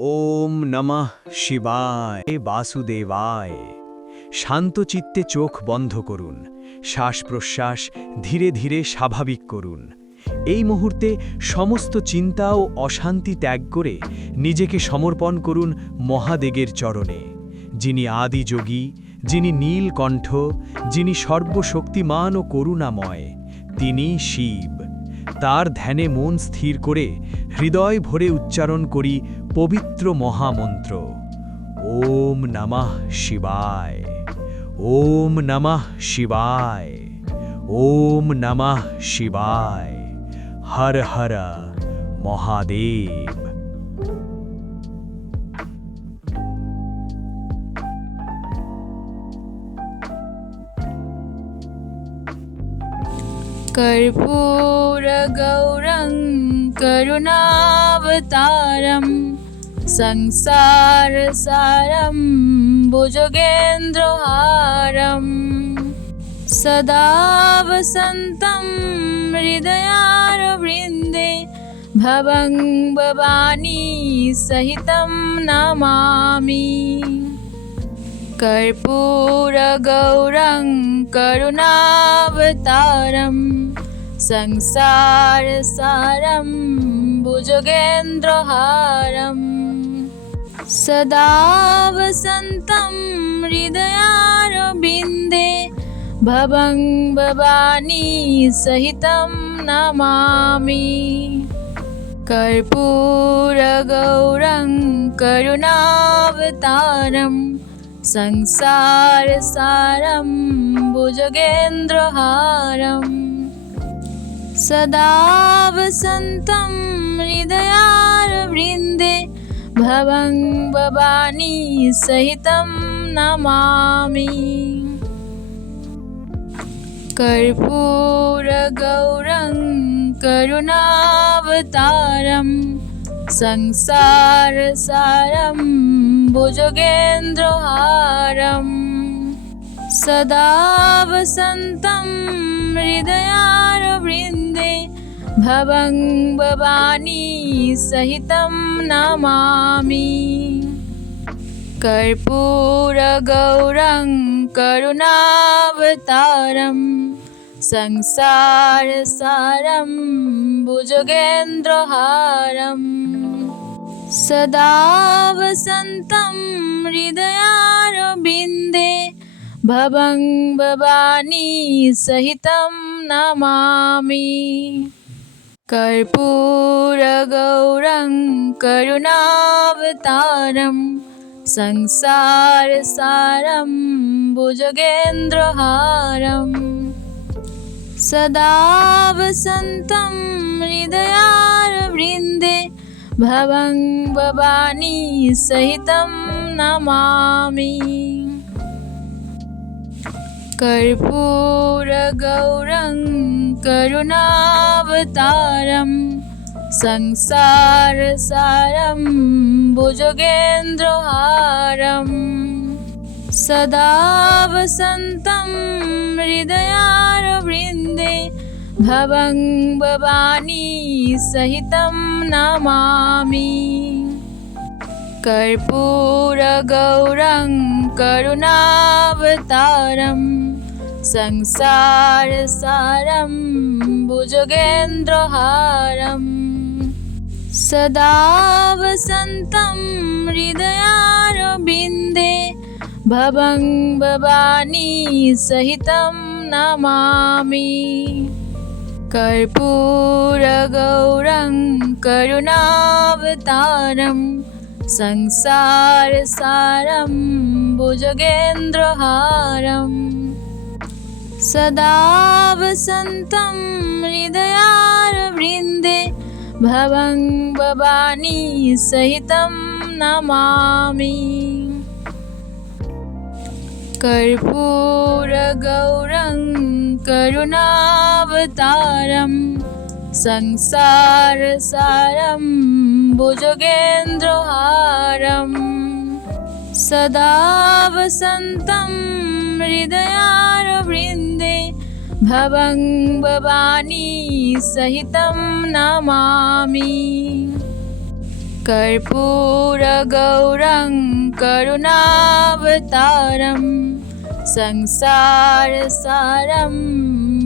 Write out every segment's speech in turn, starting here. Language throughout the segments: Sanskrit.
ওম নমঃ শিবায় বাসুদেবায়। শান্ত চিত্তে চোখ বন্ধ করুন, শ্বাস প্রশ্বাস ধীরে ধীরে স্বাভাবিক করুন। এই মুহূর্তে সমস্ত চিন্তা ও অশান্তি ত্যাগ করে নিজেকে সমর্পণ করুন মহাদেবের চরণে, যিনি আদি যোগী, যিনি নীলকণ্ঠ, যিনি সর্বশক্তিমান ও করুণাময়। তিনি শিব। তার ধ্যানে মন স্থির করে হৃদয় ভরে উচ্চারণ করি পবিত্র মহামন্ত্র ওম নমঃ শিবায়, ওম নমঃ শিবায়, ওম নমঃ শিবায়। হর হর মহাদেব। कर्पूरगौरं करुणावतारं संसारसारं भुजगेन्द्रहारं सदा वसन्तं हृदयारविन्दे भवं भवानी सहितं नमामि। कर्पूरगौरं करुणावतारं संसारसारं भुजगेन्द्रहारं सदा वसन्तं हृदयारविन्दे भवं भवानी सहितं नमामि। कर्पूरगौरं करुणावतारं संसारसारं भुजगेन्द्रहारं सदा वसन्तं हृदयारविन्दे भवं भवानी सहितं नमामि। कर्पूरगौरं करुणावतारं संसारसारं भुजगेन्द्रहारं सदा वसन्तं हृदयारविन्दे भवं भवानी सहितं नमामि। कर्पूरगौरं करुणावतारं संसारसारं भुजगेन्द्रहारं सदा वसन्तं हृदयारविन्दे भवं भवानी सहितं नमामि। कर्पूरगौरं करुणावतारं संसारसारं भुजगेन्द्रहारं सदा वसन्तं हृदयारविन्दे भवं भवानी सहितं नमामि। कर्पूरगौरं करुणावतारं संसारसारं भुजगेन्द्रहारं सदा वसन्तं हृदयारविन्दे भवं भवानी सहितं नमामि। कर्पूरगौरं करुणावतारं संसारसारं भुजगेन्द्रहारं सदा वसन्तं हृदयारविन्दे भवं भवानी सहितं नमामि। कर्पूरगौरं करुणावतारं संसारसारं भुजगेन्द्रहारं सदा वसन्तं हृदयारविन्दे भवं भवानी सहितं नमामि। कर्पूरगौरं करुणावतारं संसारसारं भुजगेन्द्रहारं सदा वसन्तं हृदयारविन्दे भवं भवानी सहितं नमामि। कर्पूरगौरं करुणावतारं संसारसारं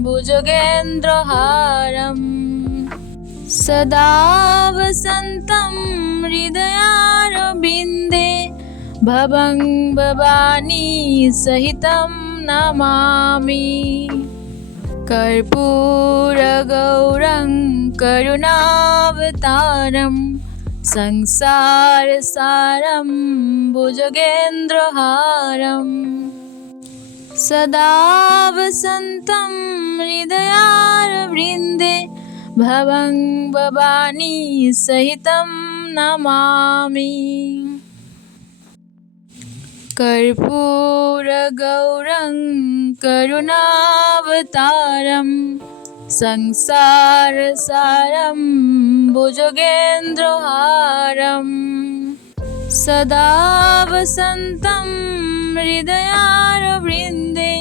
भुजगेन्द्रहारं सदा वसन्तं हृदयारविन्दे भवं भवानी सहितं नमामि कर्पूरगौरं करुणावतारं संसारसारं भुजगेन्द्रहारं सदा वसन्तं हृदयारविन्दे भवं भवानी सहितं नमामि कर्पूरगौरं करुणावतारं संसारसारं भुजगेन्द्रहारं सदा वसन्तं हृदयारविन्दे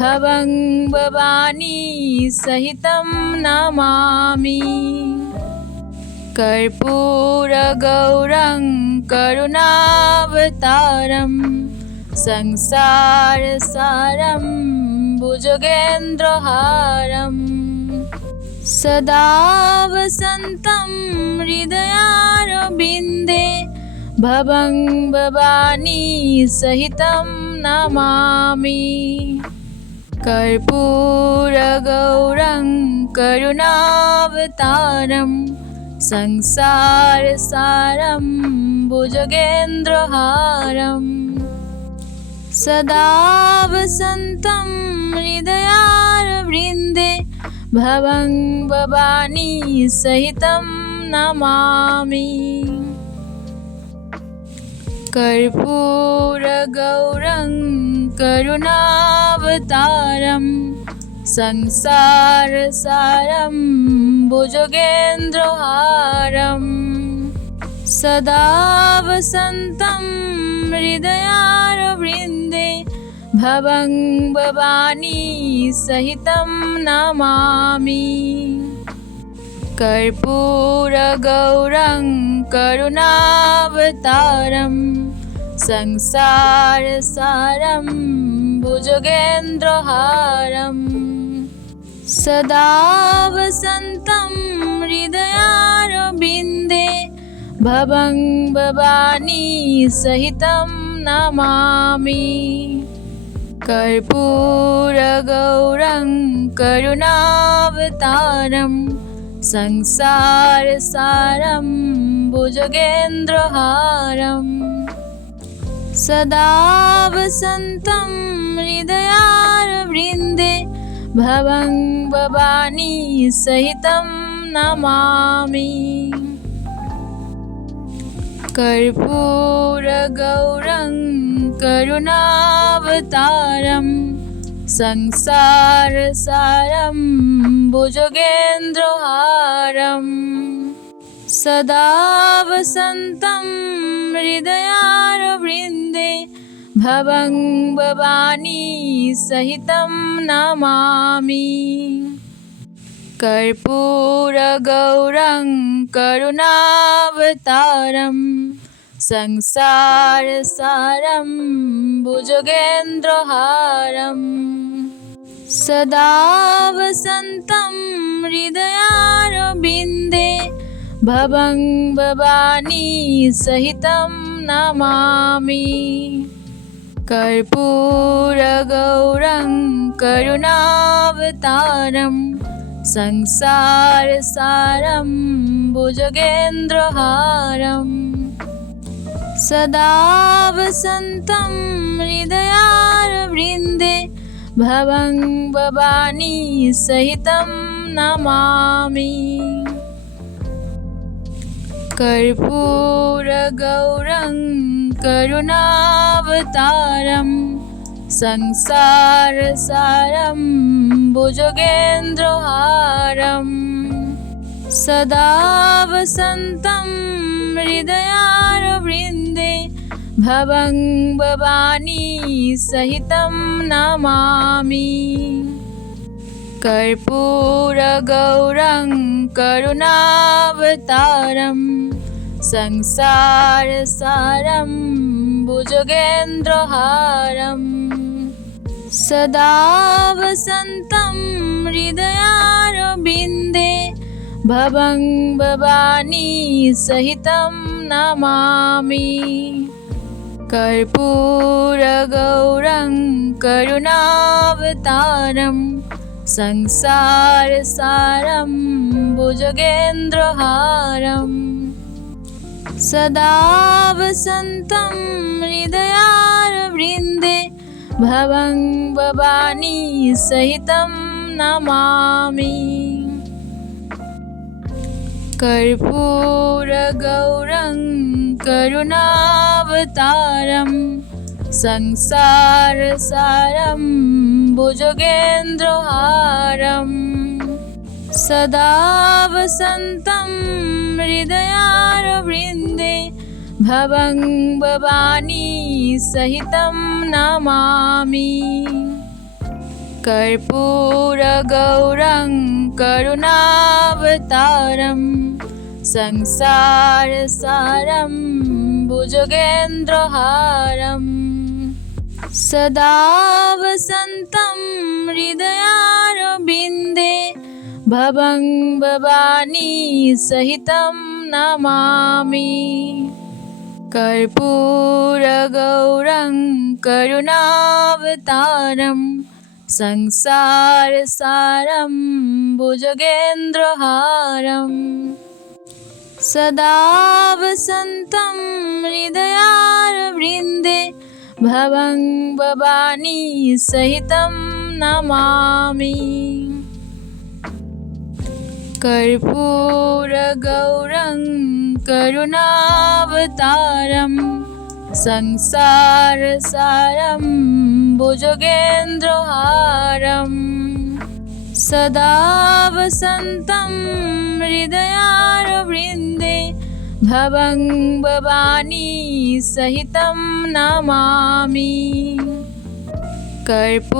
भवं भवानी सहितं नमामि कर्पूरगौरं करुणावतारं संसारसारं भुजगेन्द्रहारं सदा वसन्तं हृदयारविन्दे भवं भवानी सहितं नमामि कर्पूरगौरं करुणावतारं संसारसारं भुजगेन्द्रहारं सदा वसन्तं हृदयारविन्दे भवं भवानी सहितं नमामि कर्पूरगौरं करुणावतारं संसारसारं भुजगेन्द्रहारं सदा वसन्तं हृदयारविन्दे भवं भवानी सहितं नमामि कर्पूरगौरं करुणावतारं संसारसारं भुजगेन्द्रहारं सदा वसन्तं हृदयारविन्दे भवं भवानी सहितं नमामि कर्पूरगौरं करुणावतारं संसारसारं भुजगेन्द्रहारं सदा वसन्तं हृदयारविन्दे भवं भवानी सहितं नमामि कर्पूरगौरं करुणावतारं संसारसारं भुजगेन्द्रहारं सदा वसन्तं हृदयारविन्दे भवं भवानी सहितं नमामि कर्पूरगौरं करुणावतारं संसारसारं भुजगेन्द्रहारं सदा वसन्तं हृदयारविन्दे भवं भवानी सहितं नमामि कर्पूरगौरं करुणावतारं संसारसारं भुजगेन्द्रहारं सदा वसन्तं हृदयारविन्दे भवं भवानी सहितं नमामि कर्पूरगौरं करुणावतारं संसारसारं भुजगेन्द्रहारं सदा वसन्तं हृदयारविन्दे भवं भवानी सहितं नमामि कर्पूरगौरं करुणावतारं संसारसारं भुजगेन्द्रहारम् सदा वसन्तं हृदयारविन्दे भवं भवानी सहितं नमामि कर्पूरगौरं करुणावतारं संसारसारं भुजगेन्द्रहारम् सदा वसन्तं हृदयारविन्दे भवं भवानी सहितं नमामि कर्पूरगौरं करुणावतारं संसारसारं भुजगेन्द्रहारम् सदा वसन्तं हृदयारविन्दे भवं भवानी सहितं नमामि कर्पूरगौरं करुणावतारं संसारसारं भुजगेन्द्रहारम् सदा वसन्तं हृदयारविन्दे भवं भवानी सहितं नमामि कर्पूरगौरं करुणावतारं संसारसारं भुजगेन्द्रहारम् सदा वसन्तं हृदयारविन्दे भवं भवानी सहितं नमामि कर्पूरगौरं करुणावतारं संसारसारं भुजगेन्द्रहारम् सदा वसन्तं हृदयारविन्दे भवं भवानी सहितं नमामि कर्पूरगौरं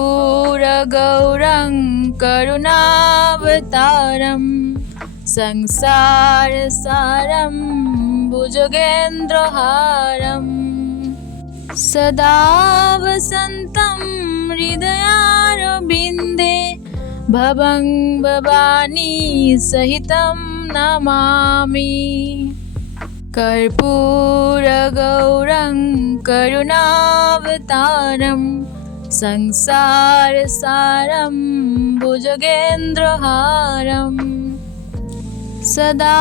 करुणावतारं संसारसारं भुजगेन्द्रहारम् सदा वसन्तं हृदयारविन्दे भवं भवानी सहितं नमामि कर्पूरगौरं करुणावतारं संसारसारं भुजगेन्द्रहारम् सदा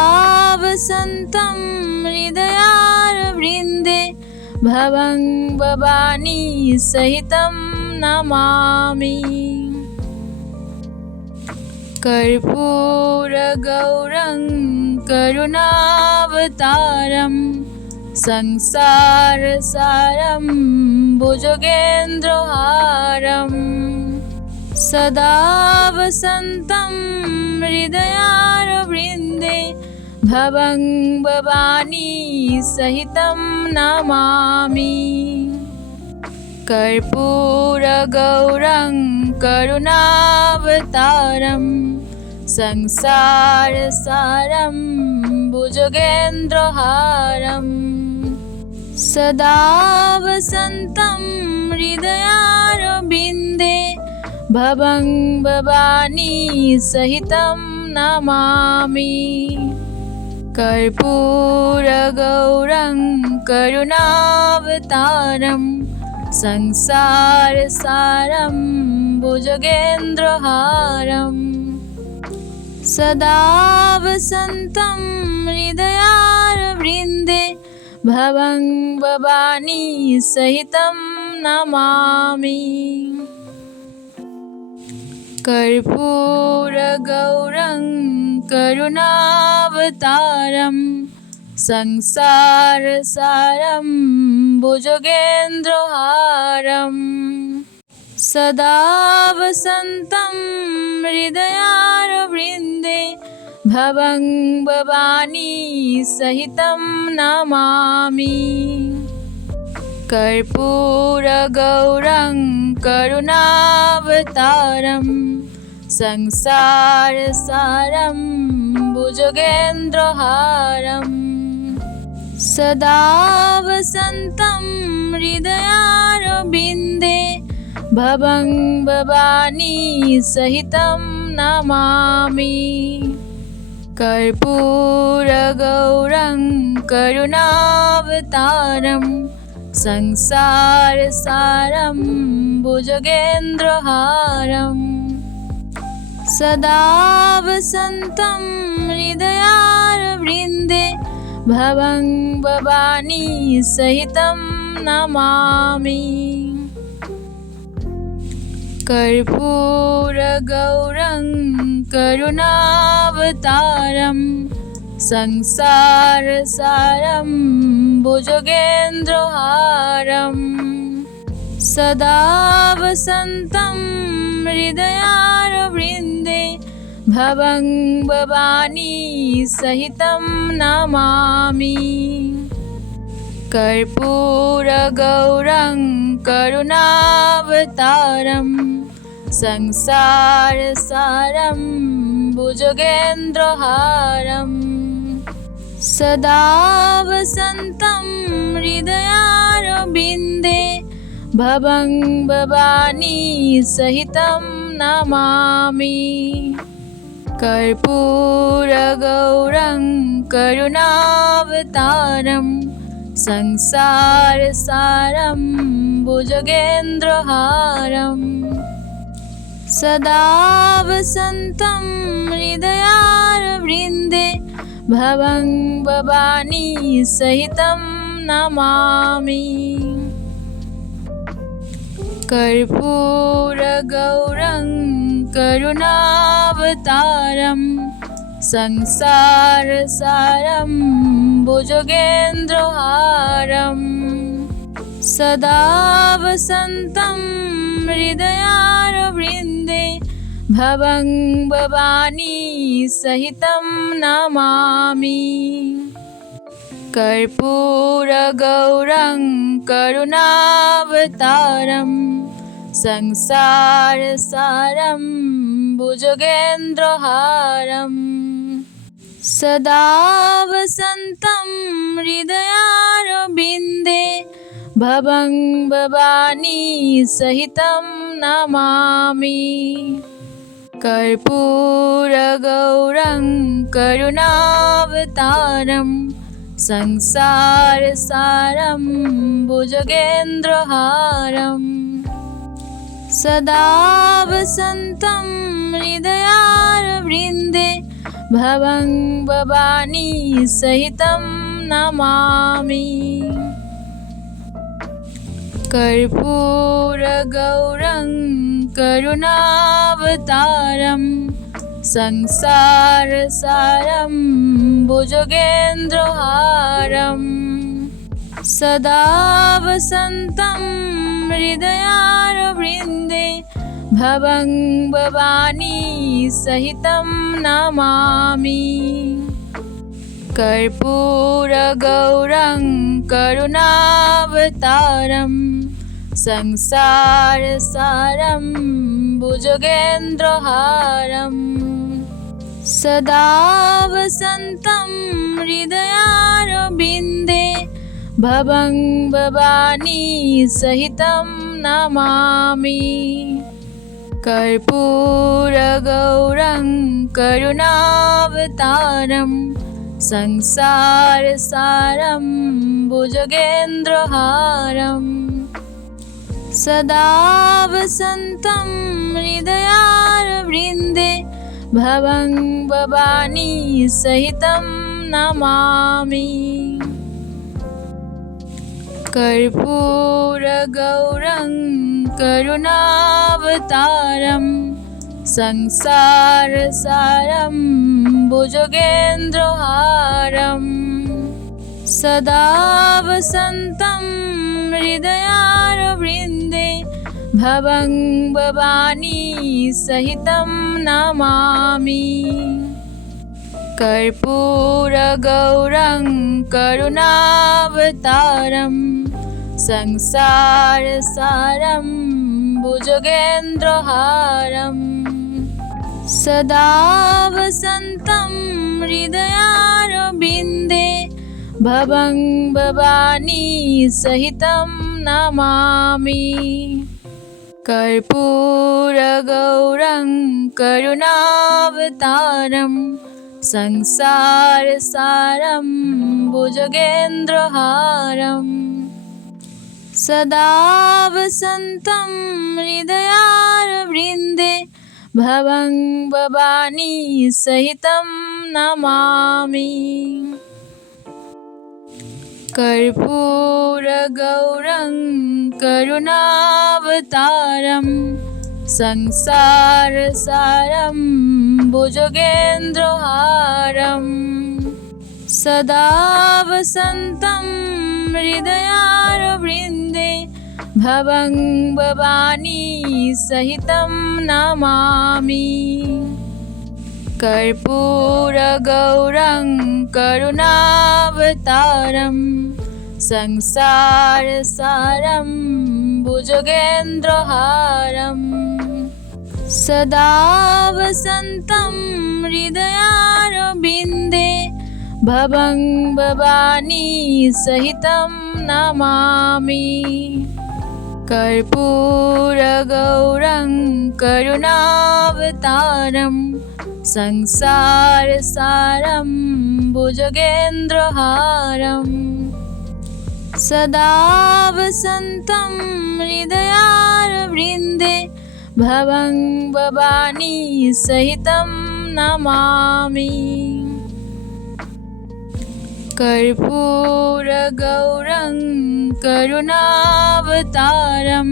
वसन्तं हृदयारविन्दे भवं भवानी सहितं नमामि कर्पूरगौरं करुणावतारं संसारसारं भुजगेन्द्रहारम् सदा वसन्तं हृदयारविन्दे भवं भवानी सहितं नमामि कर्पूरगौरं करुणावतारं संसारसारं भुजगेन्द्रहारम् सदा वसन्तं हृदयारविन्दे भवं भवानी सहितं नमामि कर्पूरगौरं करुणावतारं संसारसारं भुजगेन्द्रहारम् सदा वसन्तं हृदयारविन्दे भवं भवानी सहितं नमामि कर्पूरगौरं करुणावतारं संसारसारं भुजगेन्द्रहारम् सदा वसन्तं हृदयारविन्दे भवं भवानी सहितं नमामि कर्पूरगौरं करुणावतारं संसारसारं भुजगेन्द्रहारम् सदा वसन्तं हृदयारविन्दे भवं भवानी सहितं नमामि कर्पूरगौरं करुणावतारं संसारसारं भुजगेन्द्रहारं सदा वसन्तं हृदयारविन्दे भवं भवानी सहितं नमामि कर्पूरगौरं करुणावतारं संसारसारं भुजगेन्द्रहारं सदा वसन्तं हृदयारविन्दे भवं भवानी सहितं नमामि कर्पूरगौरं करुणावतारं संसारसारं भुजगेन्द्रहारं सदा वसन्तं हृदयारविन्दे भवं भवानी सहितं नमामि कर्पूरगौरं करुणावतारं संसारसारं भुजगेन्द्रहारं सदा वसन्तं हृदयारविन्दे भवं भवानी सहितं नमामि कर्पूरगौरं करुणावतारं संसारसारं भुजगेन्द्रहारं सदा वसन्तं हृदयारविन्दे भवं भवानी सहितं नमामि कर्पूरगौरं करुणावतारं संसारसारं भुजगेन्द्रहारं सदा वसन्तं हृदयारविन्दे भवं भवानी सहितं नमामि कर्पूरगौरं करुणावतारं संसारसारं भुजगेन्द्रहारं सदा वसन्तं हृदयारविन्दे भवं भवानी सहितं नमामि कर्पूरगौरं करुणावतारं संसारसारं भुजगेन्द्रहारं सदा वसन्तं हृदयारविन्दे भवं भवानी सहितं नमामि कर्पूरगौरं करुणावतारं संसारसारं भुजगेन्द्रहारं सदा वसन्तं हृदयारविन्दे भवं भवानी सहितं नमामि कर्पूरगौरं करुणावतारं संसारसारं भुजगेन्द्रहारं सदा वसन्तं हृदयारविन्दे भवं भवानी सहितं नमामि कर्पूरगौरं करुणावतारं संसारसारं भुजगेन्द्रहारं सदा वसन्तं हृदयारविन्दे भवं भवानी सहितं नमामि कर्पूरगौरं करुणावतारं संसारसारं भुजगेन्द्रहारं सदा वसन्तं हृदयारविन्दे भवं भवानी सहितं नमामि कर्पूरगौरं करुणावतारं संसारसारं भुजगेन्द्रहारं सदा वसन्तं हृदयारविन्दे भवं भवानी सहितं नमामि कर्पूरगौरं करुणावतारं संसारसारं भुजगेन्द्रहारं सदा वसन्तं हृदयारविन्दे भवं भवानी सहितं नमामि कर्पूरगौरं करुणावतारं संसारसारं भुजगेन्द्रहारं सदा वसन्तं हृदयारविन्दे भवं भवानी सहितं नमामि कर्पूरगौरं करुणावतारं संसारसारं भुजगेन्द्रहारं सदा वसन्तं हृदयारविन्दे भवं भवानी सहितं नमामि कर्पूरगौरं करुणावतारं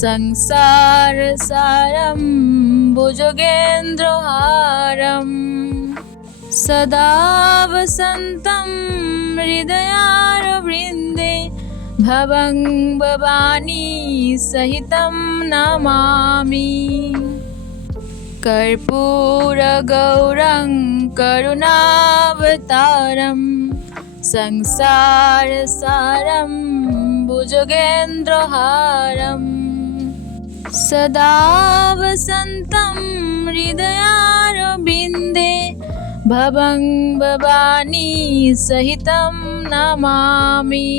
संसारसारं भुजगेन्द्रहारं सदा वसन्तं हृदयारविन्दे भवं भवानी सहितं नमामि कर्पूरगौरं करुणावतारं संसारसारं भुजगेन्द्रहारं सदा वसन्तं हृदयारविन्दे भवं भवानी सहितं नमामि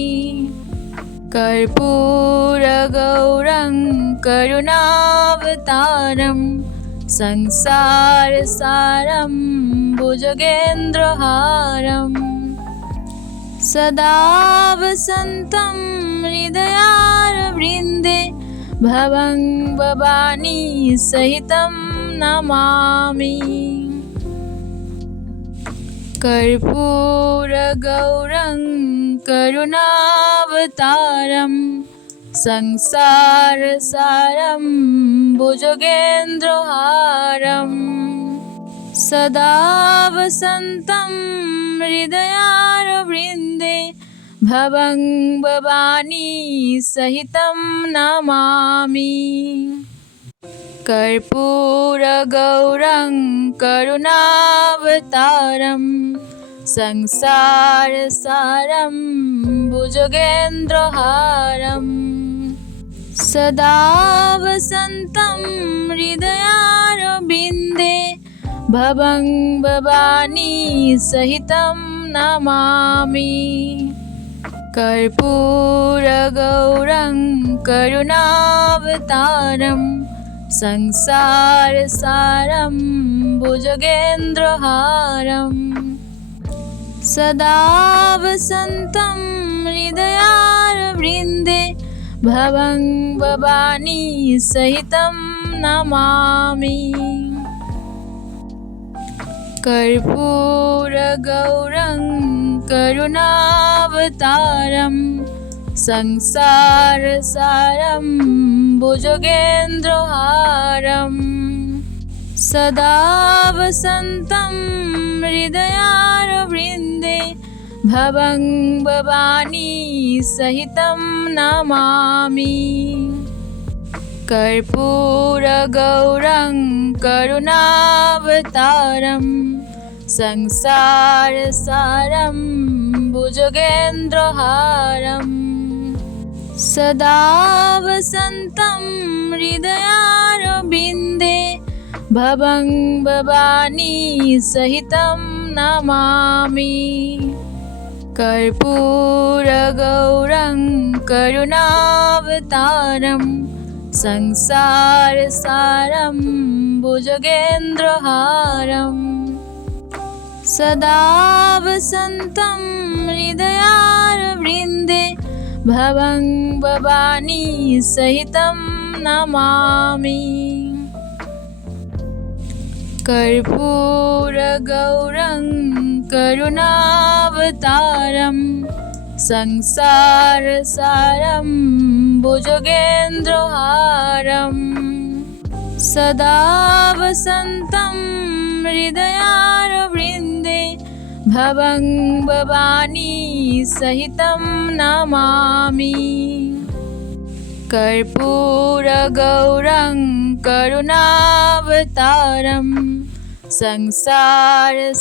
कर्पूरगौरं करुणावतारं संसारसारं भुजगेन्द्रहारं सदा वसन्तं हृदयारविन्दे भवं भवानी सहितं नमामि कर्पूरगौरं करुणावतारं संसारसारं भुजगेन्द्रहारं सदा वसन्तं हृदयारविन्दे भवं भवानी सहितं नमामि कर्पूरगौरं करुणावतारं संसारसारं भुजगेन्द्रहारं सदा वसन्तं हृदयारविन्दे भवं भवानी सहितं नमामि कर्पूरगौरं करुणावतारं संसारसारं भुजगेन्द्रहारं सदा वसन्तं हृदयारविन्दे भवं भवानी सहितं नमामि कर्पूरगौरं करुणावतारं संसारसारं भुजगेन्द्रहारं सदा वसन्तं हृदयारविन्दे भवं भवानी सहितं नमामि कर्पूरगौरं करुणावतारं संसारसारं भुजगेन्द्रहारं सदा वसन्तं हृदयारविन्दे भवं भवानी सहितं नमामि कर्पूरगौरं करुणावतारं संसारसारं भुजगेन्द्रहारं सदा वसन्तं हृदयारविन्दे भवं भवानी सहितं नमामि कर्पूरगौरं करुणावतारं संसारसारं भुजगेन्द्रहारं सदा वसन्तं हृदयारविन्दे भवं भवानी सहितं नमामि कर्पूरगौरं करुणावतारं संसारसारं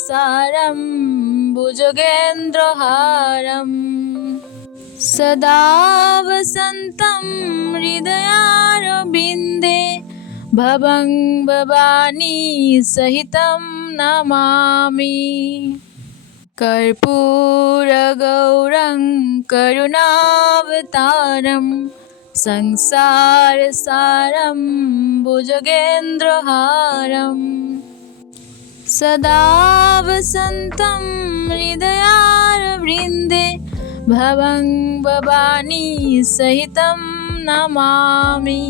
भुजगेन्द्रहारं सदा वसन्तं हृदयारविन्दे भवं भवानी सहितं नमामि कर्पूरगौरं करुणावतारं संसारसारं भुजगेन्द्रहारं सदा वसन्तं हृदयारविन्दे भवं भवानी सहितं नमामि